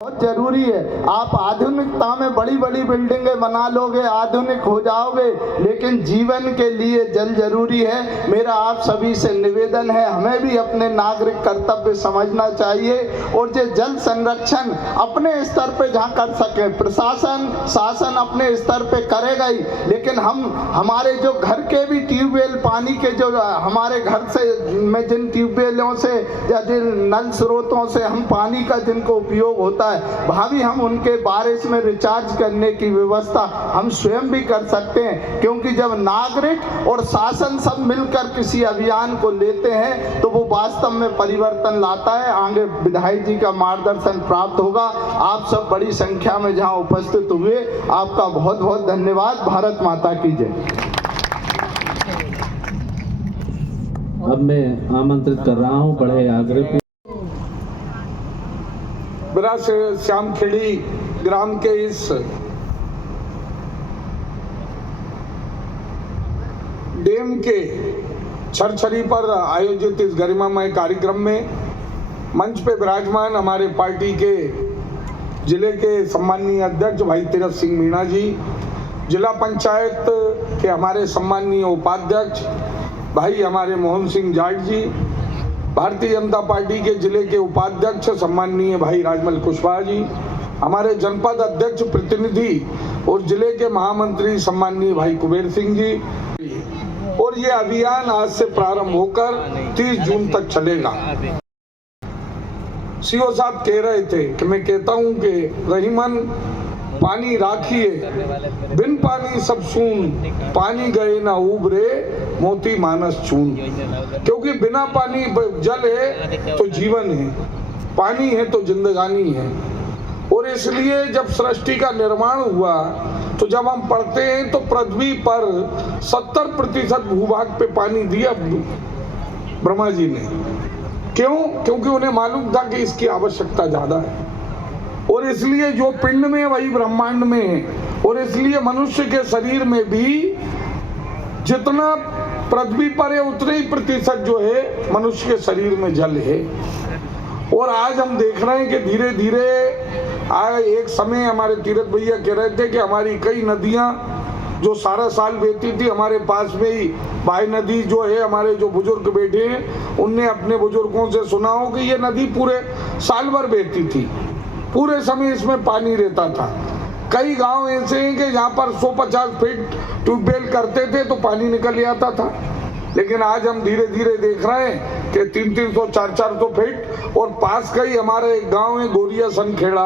बहुत जरूरी है। आप आधुनिकता में बड़ी बड़ी बिल्डिंगें बना लोगे, आधुनिक हो जाओगे, लेकिन जीवन के लिए जल जरूरी है। मेरा आप सभी से निवेदन है, हमें भी अपने नागरिक कर्तव्य समझना चाहिए और ये जल संरक्षण अपने स्तर पे जहाँ कर सके, प्रशासन शासन अपने स्तर पे करेगा ही, लेकिन हम हमारे जो घर के भी ट्यूबवेल पानी के जो हमारे घर से में जिन ट्यूबवेलों से या जिन नल स्रोतों से हम पानी का जिनको उपयोग होता है, भाभी हम उनके बारिश में रिचार्ज करने की व्यवस्था हम स्वयं भी कर सकते हैं। क्योंकि जब नागरिक और शासन सब मिलकर किसी अभियान को लेते हैं तो वो वास्तव में परिवर्तन लाता है। आगे विधायक जी का मार्गदर्शन प्राप्त होगा। आप सब बड़ी संख्या में जहां उपस्थित हुए, आपका बहुत बहुत धन्यवाद। भारत माता की जय। अब मैं आमंत्रित कर रहा हूं बड़े आग्रह ब्रज श्यामखेड़ी ग्राम के इस डैम के छरछरी पर आयोजित इस गरिमामय कार्यक्रम में मंच पे विराजमान हमारे पार्टी के जिले के सम्माननीय अध्यक्ष भाई तीरथ सिंह मीणा जी, जिला पंचायत के हमारे सम्माननीय उपाध्यक्ष भाई हमारे मोहन सिंह जाट जी, भारतीय जनता पार्टी के जिले के उपाध्यक्ष सम्माननीय भाई राजमल कुशवाहा जी, हमारे जनपद अध्यक्ष प्रतिनिधि और जिले के महामंत्री सम्माननीय भाई कुबेर सिंह जी। और ये अभियान आज से प्रारंभ होकर 30 जून तक चलेगा। सीओ साहब कह रहे थे कि मैं कहता हूं कि रहीमन पानी राखिए, बिन पानी सब सून, पानी गए ना उबरे, मोती मानस चून। क्योंकि बिना पानी जल है तो जीवन है, पानी है तो जिंदगानी है। और इसलिए जब सृष्टि का निर्माण हुआ तो जब हम पढ़ते हैं तो पृथ्वी पर 70% भूभाग पे पानी दिया ब्रह्मा जी ने। क्यों? क्योंकि उन्हें मालूम था कि इसकी आवश्यकता ज्यादा है। और इसलिए जो पिंड में वही ब्रह्मांड में है। और इसलिए मनुष्य के शरीर में भी जितना पृथ्वी पर है उतने ही प्रतिशत जो है मनुष्य के शरीर में जल है। और आज हम देख रहे हैं कि धीरे धीरे एक समय हमारे तीरथ भैया कह रहे थे कि हमारी कई नदियां जो सारा साल बहती थी, हमारे पास में ही बाई नदी जो है, हमारे जो बुजुर्ग बैठे हैं उनने अपने बुजुर्गों से सुना हो कि ये नदी पूरे साल भर बहती थी, पूरे समय इसमें पानी रहता था। कई गांव ऐसे हैं कि जहाँ पर 150 फीट ट्यूबवेल करते थे तो पानी निकल आता था। लेकिन आज हम धीरे धीरे देख रहे हैं कि 300 400 फीट। और पास का ही हमारा एक गांव है गोरिया सनखेड़ा,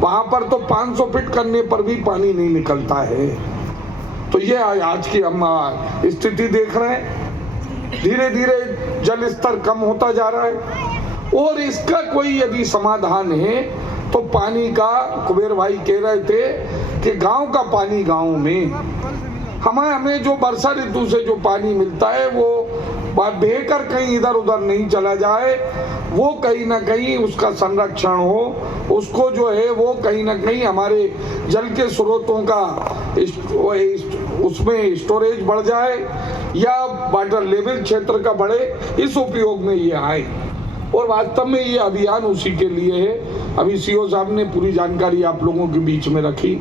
वहां पर तो 500 फीट करने पर भी पानी नहीं निकलता है। तो ये आज की हम स्थिति देख रहे हैं, धीरे धीरे जल स्तर कम होता जा रहा है। और इसका कोई यदि समाधान है तो पानी का, कुबेर भाई कह रहे थे कि गांव का पानी गांव में, हमें जो वर्षा ऋतु से जो पानी मिलता है वो बहकर कहीं इधर उधर नहीं चला जाए, वो कहीं ना कहीं उसका संरक्षण हो, उसको जो है वो कहीं ना कहीं हमारे जल के स्रोतों का उसमें स्टोरेज बढ़ जाए या वाटर लेवल क्षेत्र का बढ़े, इस उपयोग में ये आए। और वास्तव में ये अभियान उसी के लिए है। अभी सीओ साहब ने पूरी जानकारी आप लोगों के बीच में रखी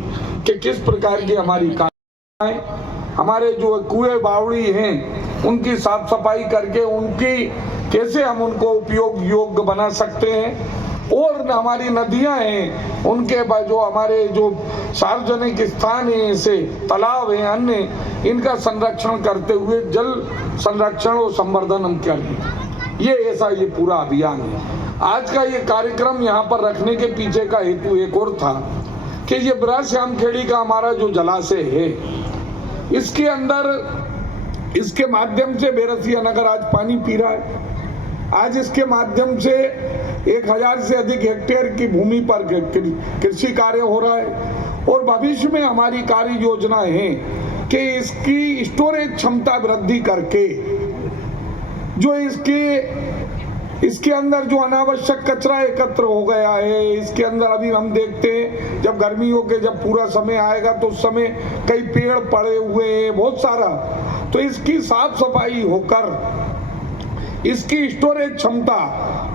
कि किस प्रकार की हमारी हमारे जो कुएं बावड़ी हैं उनकी साफ सफाई करके उनकी कैसे हम उनको उपयोग योग्य बना सकते हैं। और हमारी नदियां हैं उनके बाद जो हमारे जो सार्वजनिक स्थान है, ऐसे तालाब हैं, अन्य, इनका संरक्षण करते हुए जल संरक्षण और संवर्धन हम करें। ये ऐसा ये पूरा अभियान है। आज का ये कार्यक्रम यहाँ पर रखने के पीछे का हेतु एक और था कि ये ब्रज श्यामखेड़ी का हमारा जो जलाशय है, इसके अंदर इसके माध्यम से बेरसिया नगर आज पानी पी रहा है। आज इसके माध्यम से 1000 से अधिक हेक्टेयर की भूमि पर कृषि कार्य हो रहा है। और भविष्य में हमारी कार्य योजना है कि इसकी स्टोरेज क्षमता वृद्धि करके जो इसके अंदर जो अनावश्यक कचरा एकत्र हो गया है, इसके अंदर अभी हम देखते हैं जब गर्मियों के जब पूरा समय आएगा तो उस समय कई पेड़ पड़े हुए हैं बहुत सारा, तो इसकी साफ सफाई होकर इसकी स्टोरेज क्षमता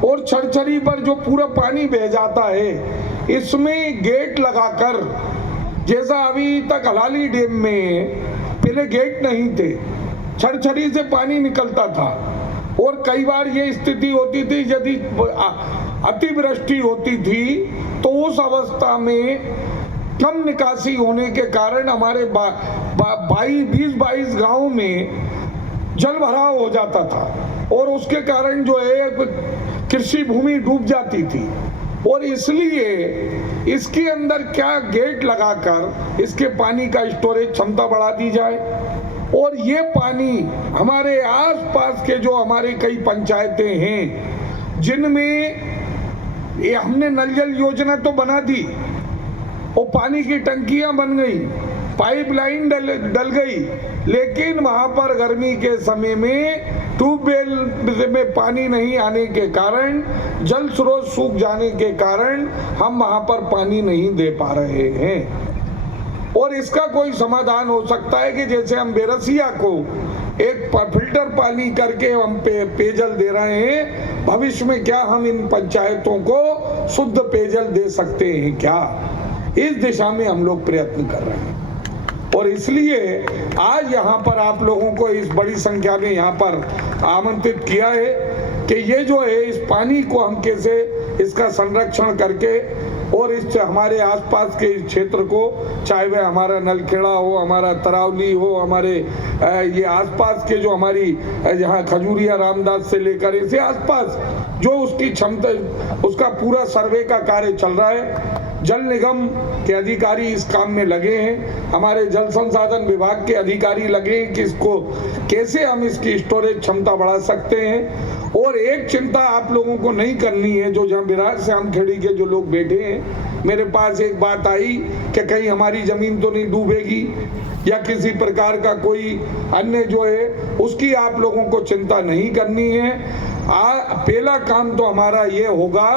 और छरछरी पर जो पूरा पानी बह जाता है इसमें गेट लगाकर, जैसा अभी तक हलाली डैम में पहले गेट नहीं थे, छरछरी से पानी निकलता था और कई बार ये स्थिति होती थी यदि अतिवृष्टि होती थी तो उस अवस्था में कम निकासी होने के कारण हमारे 20-22 गांव में जल भराव हो जाता था और उसके कारण जो है कृषि भूमि डूब जाती थी। और इसलिए इसके अंदर क्या गेट लगाकर इसके पानी का स्टोरेज क्षमता बढ़ा दी जाए और ये पानी हमारे आसपास के जो हमारे कई पंचायतें हैं जिनमें ये हमने नल जल योजना तो बना दी और पानी की टंकियां बन गई, पाइपलाइन डल गई, लेकिन वहां पर गर्मी के समय में ट्यूबवेल में पानी नहीं आने के कारण, जल स्रोत सूख जाने के कारण हम वहां पर पानी नहीं दे पा रहे हैं। और इसका कोई समाधान हो सकता है कि जैसे हम बेरसिया को एक फिल्टर पानी करके हम पेयजल दे रहे हैं, भविष्य में क्या हम इन पंचायतों को शुद्ध पेयजल दे सकते हैं क्या? इस दिशा में हम लोग प्रयत्न कर रहे हैं और इसलिए आज यहाँ पर आप लोगों को इस बड़ी संख्या में यहाँ पर आमंत्रित किया है कि ये जो है इस पानी को हम कैसे इसका संरक्षण करके और इस हमारे आसपास के क्षेत्र को, चाहे वह हमारा नलखेड़ा हो, हमारा तरावली हो, हमारे ये आसपास के जो हमारी यहाँ खजूरिया रामदास से लेकर इसे आसपास जो उसकी क्षमता, उसका पूरा सर्वे का कार्य चल रहा है। जल निगम के अधिकारी इस काम में लगे हैं, हमारे जल संसाधन विभाग के अधिकारी लगे हैं कि इसको कैसे हम इसकी स्टोरेज क्षमता बढ़ा सकते हैं। और एक चिंता आप लोगों को नहीं करनी है, जो जहाँ बिराज श्यामखेड़ी के जो लोग बैठे हैं, मेरे पास एक बात आई कि कहीं हमारी जमीन तो नहीं डूबेगी या किसी प्रकार का कोई अन्य जो है उसकी आप लोगों को चिंता नहीं करनी है। पहला काम तो हमारा ये होगा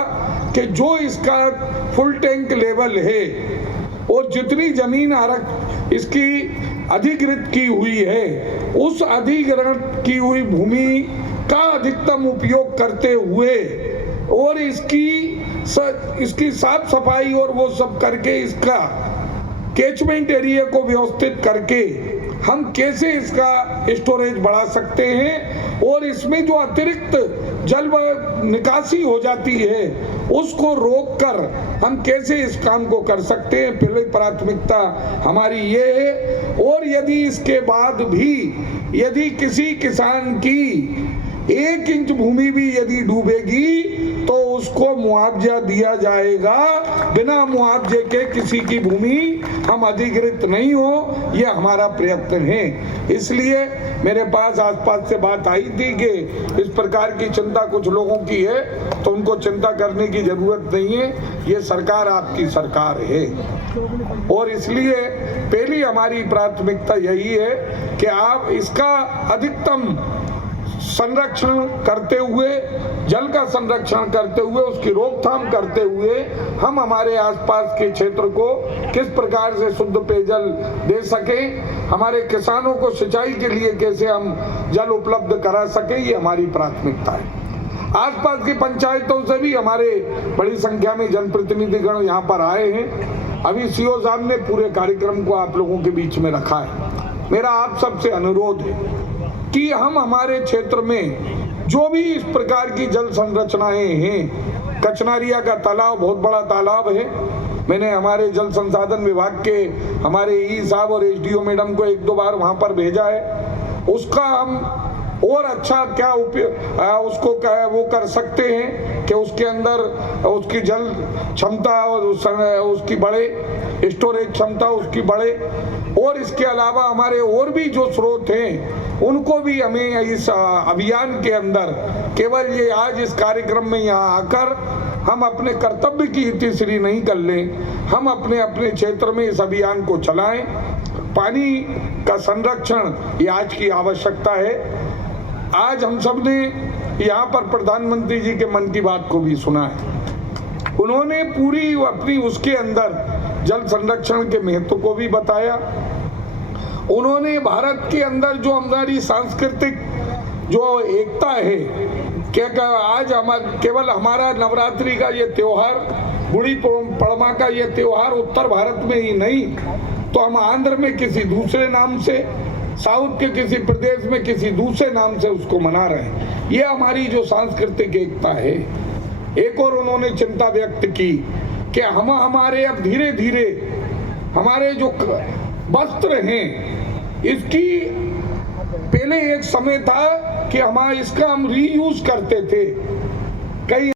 कि जो इसका फुल टैंक लेवल है और जितनी जमीन इसकी अधिकृत की हुई है, उस अधिग्रहण की हुई भूमि का अधिकतम उपयोग करते हुए और इसकी साफ सफाई और वो सब करके इसका कैचमेंट एरिया को व्यवस्थित करके हम कैसे इसका स्टोरेज बढ़ा सकते हैं और इसमें जो अतिरिक्त जल निकासी हो जाती है उसको रोककर हम कैसे इस काम को कर सकते हैं, पहले प्राथमिकता हमारी ये है। और यदि इसके बाद भी यदि किसी किसान की 1 इंच भूमि भी यदि डूबेगी तो उसको मुआवजा दिया जाएगा। बिना मुआवजे के किसी की भूमि हम अधिकृत नहीं हो, ये हमारा प्रयत्न है। इसलिए मेरे पास आसपास से बात आई थी कि इस प्रकार की चिंता कुछ लोगों की है, तो उनको चिंता करने की जरूरत नहीं है, ये सरकार आपकी सरकार है। और इसलिए पहली हमारी प्राथमिकता यही है कि आप इसका अधिकतम संरक्षण करते हुए, जल का संरक्षण करते हुए, उसकी रोकथाम करते हुए हम हमारे आसपास के क्षेत्र को किस प्रकार से शुद्ध पेयजल दे सकें, हमारे किसानों को सिंचाई के लिए कैसे हम जल उपलब्ध करा सकें, ये हमारी प्राथमिकता है। आसपास की पंचायतों से भी हमारे बड़ी संख्या में जनप्रतिनिधिगण यहाँ पर आए हैं। अभी सीओ साहब ने पूरे कार्यक्रम को आप लोगों के बीच में रखा है। मेरा आप सबसे अनुरोध है कि हम हमारे क्षेत्र में जो भी इस प्रकार की जल संरचनाएं हैं, कचनारिया का तालाब बहुत बड़ा तालाब है, मैंने हमारे जल संसाधन विभाग के हमारे ई साहब और एसडीओ मैडम को 1-2 बार वहां पर भेजा है। उसका हम और अच्छा क्या उसको वो कर सकते हैं कि उसके अंदर उसकी जल क्षमता और उसकी बढ़े, स्टोरेज क्षमता उसकी बढ़े। और इसके अलावा हमारे और भी जो स्रोत हैं उनको भी हमें इस अभियान के अंदर केवल ये आज इस कार्यक्रम में यहाँ आकर हम अपने कर्तव्य की इतिश्री नहीं कर लें, हम अपने अपने क्षेत्र में इस अभियान को चलाएं। पानी का संरक्षण ये आज की आवश्यकता है। आज हम सब ने यहाँ पर प्रधानमंत्री जी के मन की बात को भी सुना है। उन्होंने पूरी अपनी उसके अंदर जल संरक्षण के महत्व को भी बताया। उन्होंने भारत के अंदर जो हमारी सांस्कृतिक जो एकता है, क्या आज केवल हमारा नवरात्रि का ये त्योहार गुड़ी पड़वा का ये त्योहार उत्तर भारत में ही नहीं तो हम आंध्र में किसी दूसरे नाम से, साउथ के किसी प्रदेश में किसी दूसरे नाम से उसको मना रहे हैं। ये हमारी जो सांस्कृतिक एकता है। एक और उन्होंने चिंता व्यक्त की कि हमारे अब धीरे धीरे हमारे जो वस्त्र हैं इसकी, पहले एक समय था कि इसका हम रीयूज करते थे, कई